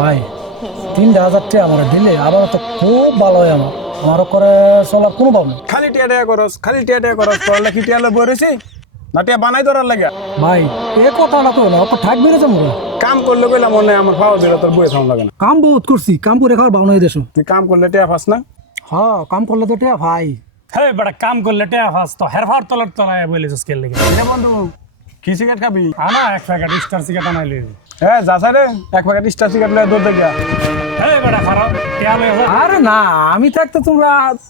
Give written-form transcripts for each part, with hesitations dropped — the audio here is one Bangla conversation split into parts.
ভাই 3,000 টাকা আমার দিলে আবার তো খুব ভালো হয় আমারও করে চলার কোনো ভাব নেই। খালি টিয়া টিয়া করস পড়লে কি টিয়া বই রয়েছি না টিয়া বানাই ধরার লাগে। ভাই এ কথাটা তো না অত ঠাক বেড়েছে মোরা কাম করলে কইলাম মনে হয় আমার পাওয়া দিলে তোর বই থাম লাগে না। কাম বহুত করছি, কাম করে খাওয়ার ভাবনা এই দেশ। তুই কাম করলে টিয়া পাস না? হ্যাঁ কাম করলে তো টিয়া ভাই। হ্যাঁ বেটা কাম করলে টেয়া ফাস তো হেরফার তলার তলায় বলেছ স্কেল লেগে এ বন্ধু কি সিগারেট খাবি? আনা এক প্যাকেট স্টার সিগারেট আনাইলি। হ্যাঁ যাচ্ছে রে, এক প্যাকেট স্টার সিগারেট লয়ে দৌড় দেখিয়া। হ্যাঁ বেটা খারাপ টেয়া লয়ে যা। আরে না আমি থাকতে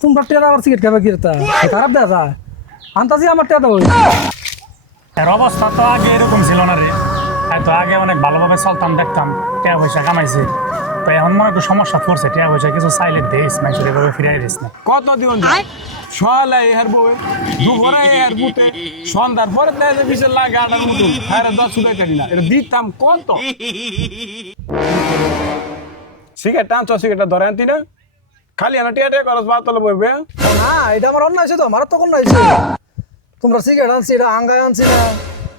তোমরা টিয়া আবার সিগারেট খাবে কি তা খারাপ দেখা যায়। আন্তাজি আমার টিয়া দেবো। এর অবস্থা তো আগে এরকম ছিল না রে। তো আগে অনেক ভালোভাবে চলতাম, দেখতাম টেয়া পয়সা কামাইছে। তো এখন মনে একটু সমস্যা পড়ছে, টেয়া পয়সা কিছু চাইলে দেশ মানুষের এভাবে ফিরাই দিস না। কত দিন সকালে এর বউয়ে দুপুরে এর বুতে সন্ধ্যার পরে দেয় বিশে লাগে আটার মতো হ্যাঁ 10 টাকা কাটি না এটা দিতাম কত। সিগারেট টানছ সিগারেটটা ধরে আনতি না খালি আনা টিয়া টিয়া করস বাতলে বইবে। না এটা আমার অন্য হয়েছে তো, আমার তো অন্য হয়েছে। তোমরা সিগারেট আনছি এটা আঙ্গায় আনছি না,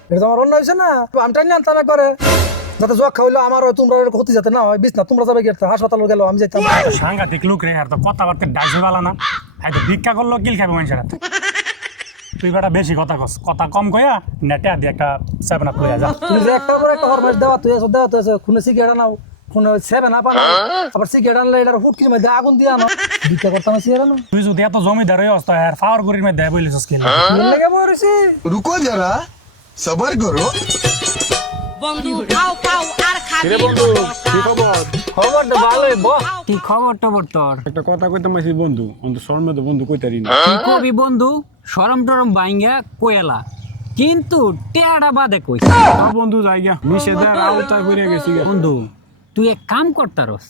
এটা তো আমার অন্য হয়েছে না। আমি টাইনি আনতাম করে যাতে জোয়া খাইলো আমার তোমরা ক্ষতি যাতে না হয় বিষ না। তোমরা যাবে গেতে হাসপাতালে গেল আমি যাইতাম। সাংঘাতিক লোক রে, আর তো কথাবার্তা ডাইসে বালা না। হয়তো ভিক্ষা করলো কিল খাবে মানুষের হাতে। তুই বেটা বেশি কথা কস, কথা কম কয়া নেটে দিয়ে একটা সেভেন লইয়া যা। তুমি যে একটা করে একটা হরমেশ দেওয়া তুই দেওয়া তুই খুনে সিগারেট আনাও, খুনে সেভেন আপ আনাও, আবার সিগারেট আনলে এটার হুটকির মধ্যে আগুন দিয়ে আনো। ভিক্ষা করতাম সিগারেট আনো তুই যদি এত জমিদার হয়ে আসতো আর পাওয়ার গরির মধ্যে বলিস স্কিল লেগে বলেছি। रुको जरा सबर करो। বন্ধু খাও খাও আর খাবি বন্ধু কি খবর? খবর তো ভালোই বহ। কি খবর টবর তোর? একটা কথা কইতাম আইছি বন্ধু অন্ত শর্মে তো বন্ধু কইতারি না। কি কবি বন্ধু? সরম টরম বাইঙ্গা কোয়েলা, কিন্তু টেয়াটা বাদে কইস। সব বন্ধু জায়গা নিষেধার আওতায় পড়ে গেছি গে। বন্ধু তুই এক কাম করতারস,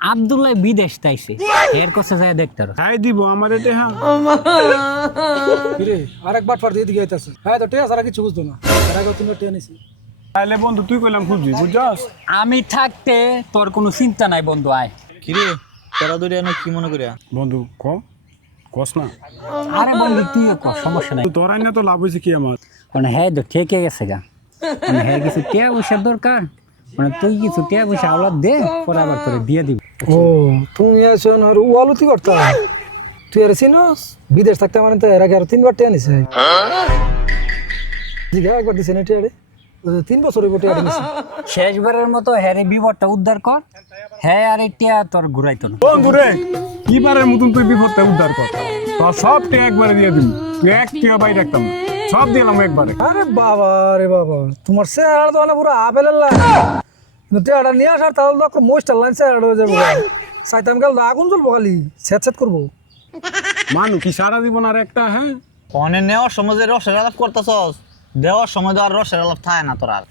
আব্দুল্লাহ বিদেশ তাইছে, এর কাছে যায় দেখতারস। তাই দিব আমার এটা হ্যাঁ কিরে আরেক বার ফার দিয়ে দিকে আইতাছে। হ্যাঁ তো টিয়া সারা কিছু বুঝতো না, এর আগে তুমি টিয়া নিছি। তাইলে বন্ধু তুই কইলাম খুঁজবি বুঝছস। আমি থাকতে তোর কোনো চিন্তা নাই বন্ধু, আয়। কিরে তোরা দুই এনে কি মনে করিয়া? বন্ধু কস না আরে বন্ধু তুই কর, সমস্যা নাই। তোর আইনা তো লাভ হয়েছে কি আমার? মানে হ্যাঁ তো ঠিকই গেছে গা, মানে হ্যাঁ কিছু টিয়া পয়সার দরকার, মানে তুই কিছু টিয়া পয়সা আওলাদ দে, পরে আবার তোরে দিয়ে দিব। ও তুমি আছো না আর ওয়ালুতি করতা। তুই আর চিনস বিদেশ থাকতে মানে তো এর আগে আর 3 বার টিয়া নিছে। জিগা একবার দিছে না টিয়া রে 3 বছর হইব টিয়া নিছে। শেষবারের মতো হ্যারে বিপদটা উদ্ধার কর, হ্যাঁ আর টিয়া তোর ঘুরাইতো না। বন্ধু রে কিবারের মতন তুই বিপদটা উদ্ধার কর, তোর সব টিয়া একবারে দিয়ে দিবি। তুই এক টিয়া বাই রাখতাম না, সব দিলাম একবারে। আরে বাবা রে বাবা তোমার চেহারা তো পুরো আপেলের লাগে। কিন্তু টিয়াটা নিয়ে আসার তাহলে তো একটা মোস্টার লাইন চেহারা হয়ে যাবো। চাইতাম গেল আগুন জ্বলবো খালি সেট করবো। মানু কি সারা জীবন আর একটা হ্যাঁ অনে নেওয়ার সময় যে রসের আলাপ করতেছস, দেওয়ার সময় তো আর রসের আলাপ থাকে না তোর আর।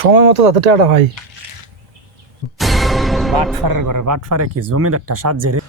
সময় মতো যাতে টিয়াটা ভাই। বাটফারের ঘরে বাটফারে কি জমিদারটা সাহায্যে রে।